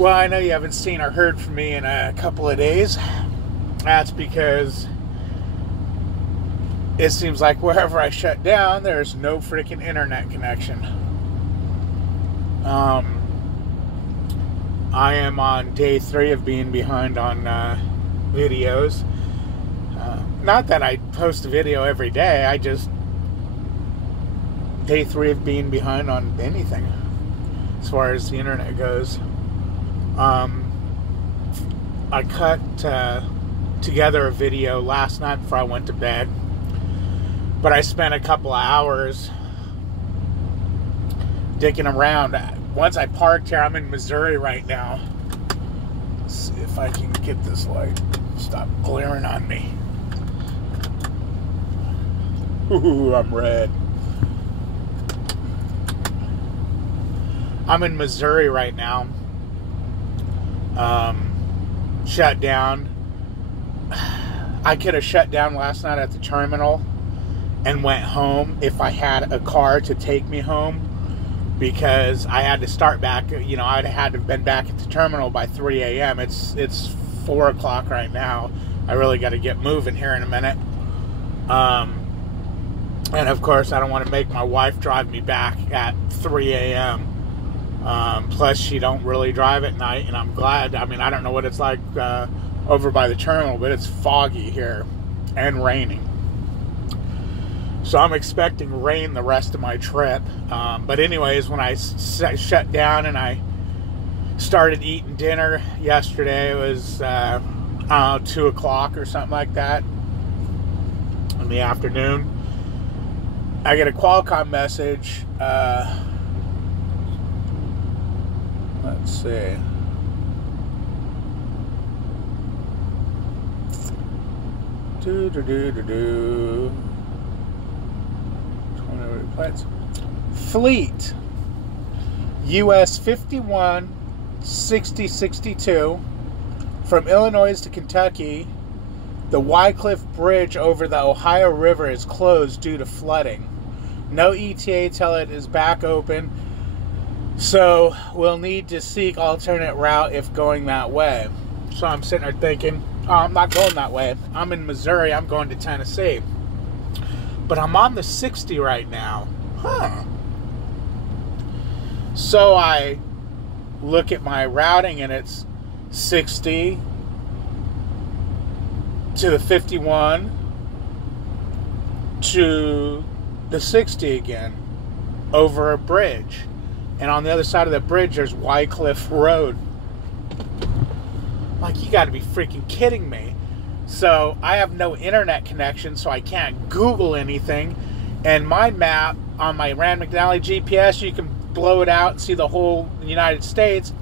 Well, I know you haven't seen or heard from me in a couple of days. That's because it seems like wherever I shut down, there's no freaking internet connection. I am on day 3 of being behind on videos. Not that I post a video every day, I just day 3 of being behind on anything as far as the internet goes. I cut together a video last night before I went to bed, but I spent a couple of hours digging around. Once I parked here, I'm in Missouri right now. Let's see if I can get this light stop glaring on me. Ooh, I'm red. I'm in Missouri right now. Shut down. I could have shut down last night at the terminal and went home if I had a car to take me home, because I had to start back, you know, I'd had to have been back at the terminal by 3 a.m. It's 4 o'clock right now. I really got to get moving here in a minute. And of course, I don't want to make my wife drive me back at 3 a.m. Plus, she don't really drive at night, and I'm glad. I mean, I don't know what it's like over by the terminal, but it's foggy here and raining. So I'm expecting rain the rest of my trip. But anyways, when I shut down and I started eating dinner yesterday, it was 2 o'clock or something like that in the afternoon. I get a Qualcomm message. Let's see. Fleet US 51 6062 from Illinois to Kentucky. The Wycliffe Bridge over the Ohio River is closed due to flooding. No ETA till it is back open, so we'll need to seek alternate route if going that way. So I'm sitting there thinking, oh, I'm not going that way. I'm in Missouri. I'm going to Tennessee. But I'm on the 60 right now. Huh. So I look at my routing, and it's 60 to the 51 to the 60 again over a bridge. And on the other side of the bridge, there's Wycliffe Road. Like, you got to be freaking kidding me. So I have no internet connection, so I can't Google anything. And my map on my Rand McNally GPS, you can blow it out and see the whole United States.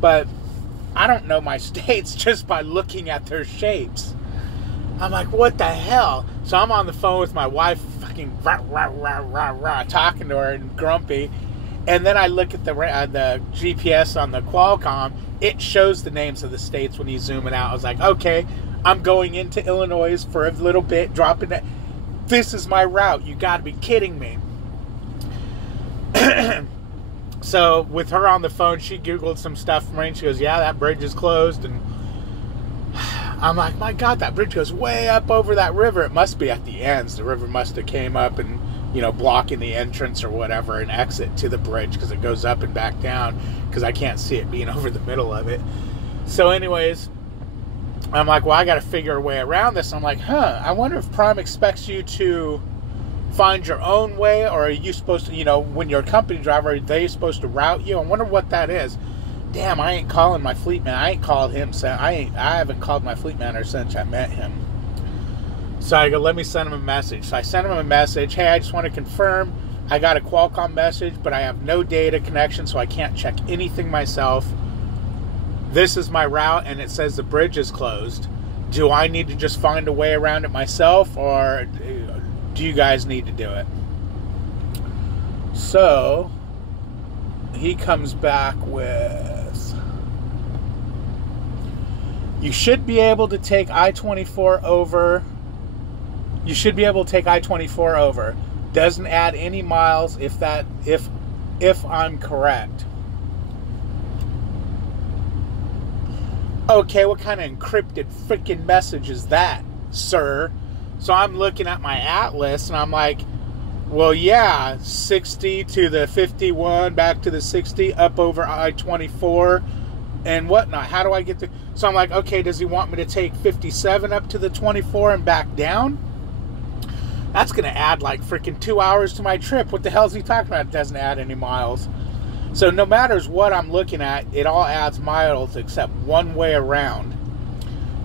But I don't know my states just by looking at their shapes. I'm like, what the hell? So I'm on the phone with my wife, fucking talking to her and grumpy. And then I look at the GPS on the Qualcomm. It shows the names of the states when you zoom it out. I was like, okay, I'm going into Illinois for a little bit, dropping it. This is my route. You got to be kidding me. So with her on the phone, she Googled some stuff for me, and she goes, yeah, that bridge is closed. And I'm like, my God, that bridge goes way up over that river. It must be at the ends. The river must have came up and, you know, blocking the entrance or whatever and exit to the bridge, because it goes up and back down, because I can't see it being over the middle of it. So anyways, I'm like, well, I got to figure a way around this. I'm like, I wonder if Prime expects you to find your own way, or are you supposed to, you know, when you're a company driver, are they supposed to route you? I wonder what that is. Damn, I ain't calling my fleet man. I ain't called him. I haven't called my fleet manager since I met him. So I go, let me send him a message. So I sent him a message. Hey, I just want to confirm I got a Qualcomm message, but I have no data connection, so I can't check anything myself. This is my route, and it says the bridge is closed. Do I need to just find a way around it myself, or do you guys need to do it? So he comes back with, you should be able to take I-24 over. You should be able to take I-24 over. Doesn't add any miles if I'm correct. Okay, what kind of encrypted freaking message is that, sir? So I'm looking at my atlas and I'm like, well, yeah, 60 to the 51, back to the 60, up over I-24 and whatnot. How do I get to... So I'm like, okay, does he want me to take 57 up to the 24 and back down? That's going to add like freaking 2 hours to my trip. What the hell is he talking about? It doesn't add any miles. So no matter what I'm looking at, it all adds miles except one way around.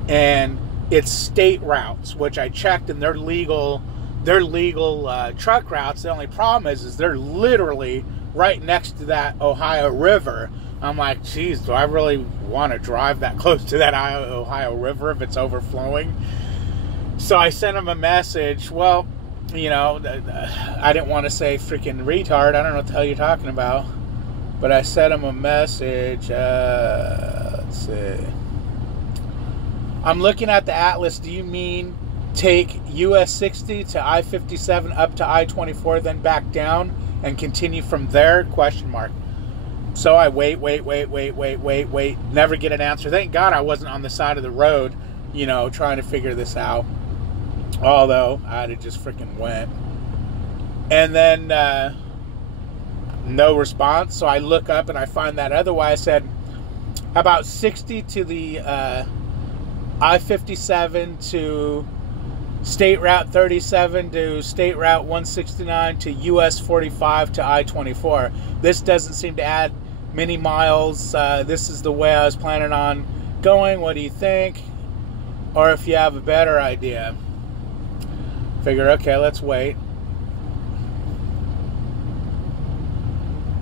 And it's state routes, which I checked, and they're legal truck routes. The only problem is they're literally right next to that Ohio River. I'm like, geez, do I really want to drive that close to that Ohio River if it's overflowing? So I sent him a message. Well, you know, I didn't want to say freaking retard. I don't know what the hell you're talking about. But I sent him a message. Let's see. I'm looking at the atlas. Do you mean take US 60 to I-57 up to I-24, then back down and continue from there? Question mark. So I wait. Never get an answer. Thank God I wasn't on the side of the road, you know, trying to figure this out. Although I'd have just freaking went. And then no response. So I look up and I find that other way. I said about 60 to the I-57 to State Route 37 to State Route 169 to US 45 to I-24. This doesn't seem to add many miles. This is the way I was planning on going. What do you think? Or if you have a better idea. Figure, okay, let's wait.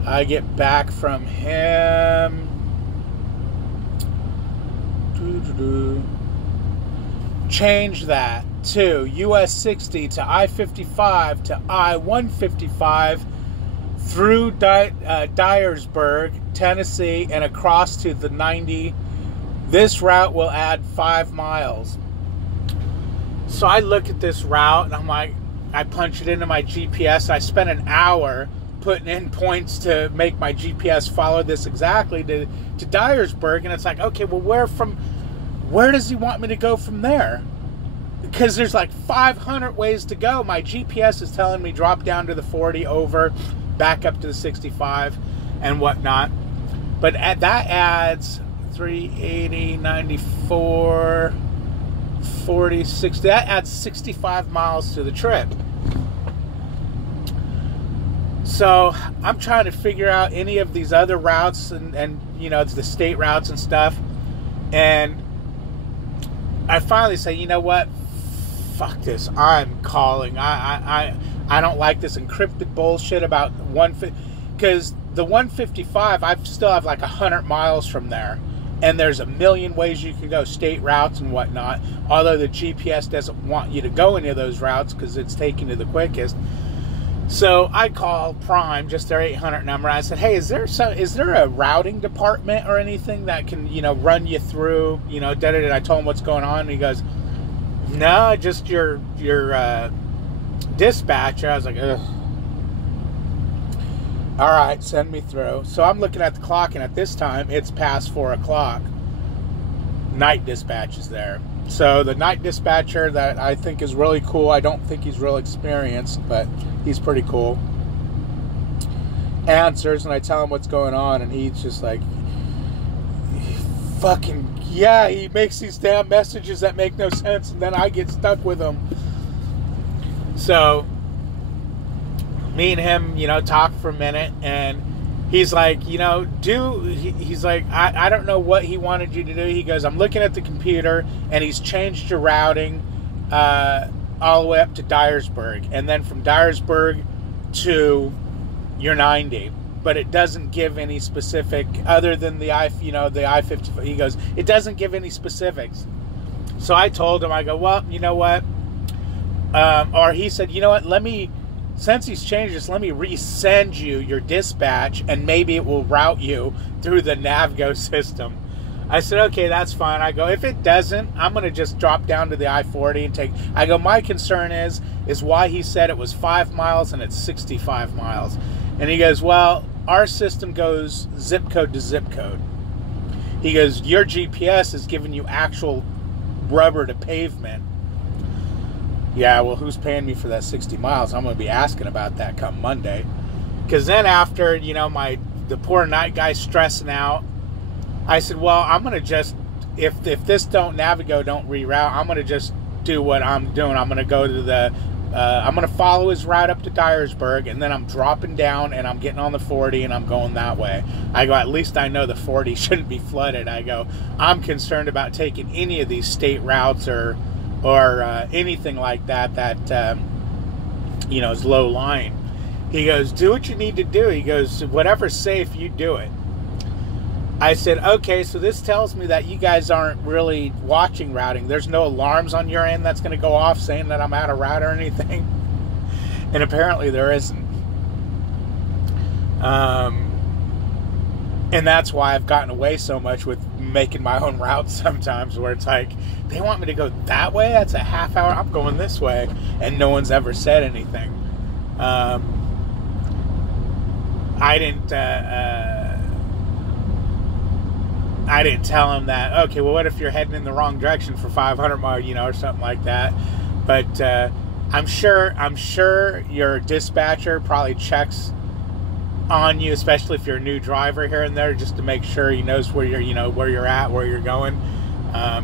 I get back from him. Change that to US 60 to I-55 to I-155 through Dyersburg, Tennessee, and across to the 90. This route will add 5 miles. So I look at this route and I'm like, I punch it into my GPS. I spent an hour putting in points to make my GPS follow this exactly to Dyersburg, and it's like, okay, well, where does he want me to go from there? Because there's like 500 ways to go. My GPS is telling me drop down to the 40, over, back up to the 65, and whatnot. But that adds 380, 94, 40, 60. That adds 65 miles to the trip. So I'm trying to figure out any of these other routes and you know, it's the state routes and stuff. And I finally say, you know what? Fuck this. I'm calling. I don't like this encrypted bullshit about because the 155, I still have like 100 miles from there. And there's a million ways you can go, state routes and whatnot. Although the GPS doesn't want you to go any of those routes because it's taking you the quickest. So I called Prime, just their 800 number. I said, hey, is there a routing department or anything that can, you know, run you through, you know, I told him what's going on. And he goes, no, just your dispatcher. I was like, ugh. All right, send me through. So I'm looking at the clock, and at this time, it's past 4 o'clock. Night dispatch is there. So the night dispatcher that I think is really cool, I don't think he's real experienced, but he's pretty cool, answers, and I tell him what's going on, and he's just like, fucking, yeah, he makes these damn messages that make no sense, and then I get stuck with them. So me and him, you know, talk for a minute, and he's like, you know, he's like, I don't know what he wanted you to do. He goes, I'm looking at the computer, and he's changed your routing all the way up to Dyersburg, and then from Dyersburg to your 90. But it doesn't give any specific, other than the I-55. He goes, it doesn't give any specifics. So I told him, I go, well, you know what? Or he said, you know what? Since he's changed this, let me resend you your dispatch, and maybe it will route you through the Navgo system. I said, okay, that's fine. I go, if it doesn't, I'm going to just drop down to the I-40 and take... I go, my concern is why he said it was 5 miles and it's 65 miles. And he goes, well, our system goes zip code to zip code. He goes, your GPS is giving you actual rubber to pavement. Yeah, well, who's paying me for that 60 miles? I'm going to be asking about that come Monday. Because then after, you know, the poor night guy's stressing out, I said, well, I'm going to just, if this don't Navigo don't reroute, I'm going to just do what I'm doing. I'm going to go to the, I'm going to follow his route up to Dyersburg, and then I'm dropping down, and I'm getting on the 40, and I'm going that way. I go, at least I know the 40 shouldn't be flooded. I go, I'm concerned about taking any of these state routes or anything like that you know, is low lying. He goes, do what you need to do. He goes, whatever's safe, you do it. I said, okay, so this tells me that you guys aren't really watching routing. There's no alarms on your end that's going to go off saying that I'm out of route or anything. And apparently there isn't. And that's why I've gotten away so much with making my own routes sometimes, where it's like, they want me to go that way? That's a half hour. I'm going this way. And no one's ever said anything. I didn't tell him that, okay, well, what if you're heading in the wrong direction for 500 miles, you know, or something like that. But I'm sure your dispatcher probably checks on you, especially if you're a new driver here and there, just to make sure he knows where you're, you know, where you're at, where you're going.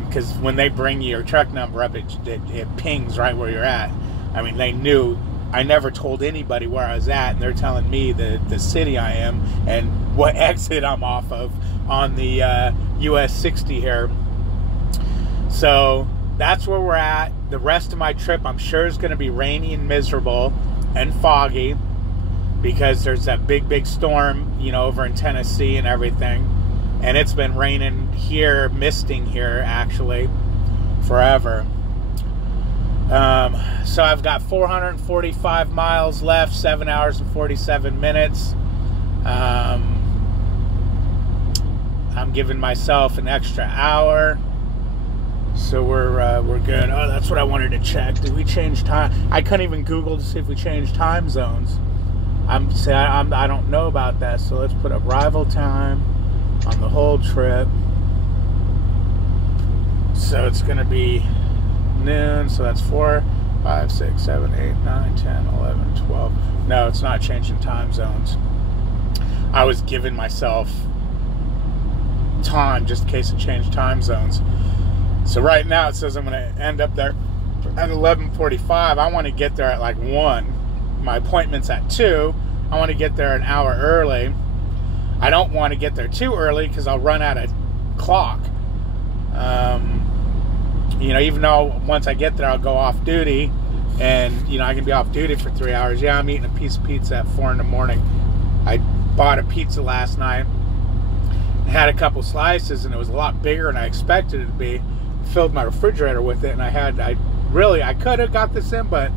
Because when they bring your truck number up, it pings right where you're at. I mean, they knew. I never told anybody where I was at, and they're telling me the city I am and what exit I'm off of on the US 60 here. So that's where we're at. The rest of my trip, I'm sure, is going to be rainy and miserable and foggy, because there's that big storm, you know, over in Tennessee and everything. And it's been raining here, misting here, actually, forever. So I've got 445 miles left, 7 hours and 47 minutes. I'm giving myself an extra hour. So we're good. Oh, that's what I wanted to check. Did we change time? I couldn't even Google to see if we changed time zones. I don't know about that. So let's put arrival time on the whole trip. So it's going to be noon. So that's 4, 5, 6, 7, 8, 9, 10, 11, 12. No, it's not changing time zones. I was giving myself time just in case it changed time zones. So right now it says I'm going to end up there at 11:45. I want to get there at like 1. My appointment's at 2. I want to get there an hour early. I don't want to get there too early because I'll run out of clock. You know, even though once I get there I'll go off duty, and you know, I can be off duty for 3 hours. Yeah, I'm eating a piece of pizza at 4 in the morning. I bought a pizza last night. I had a couple slices and it was a lot bigger than I expected it to be. Filled my refrigerator with it, and I could have got this in, but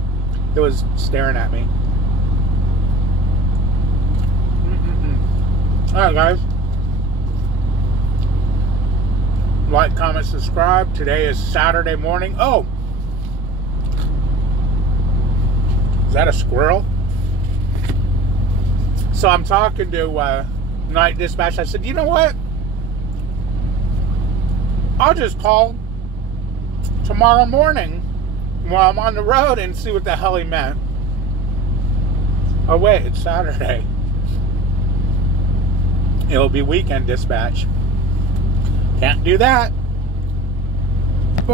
it was staring at me. Alright, guys. Like, comment, subscribe. Today is Saturday morning. Oh! Is that a squirrel? So I'm talking to night dispatch. I said, you know what? I'll just call tomorrow morning while I'm on the road and see what the hell he meant. Oh wait, it's Saturday. It'll be weekend dispatch. Can't do that.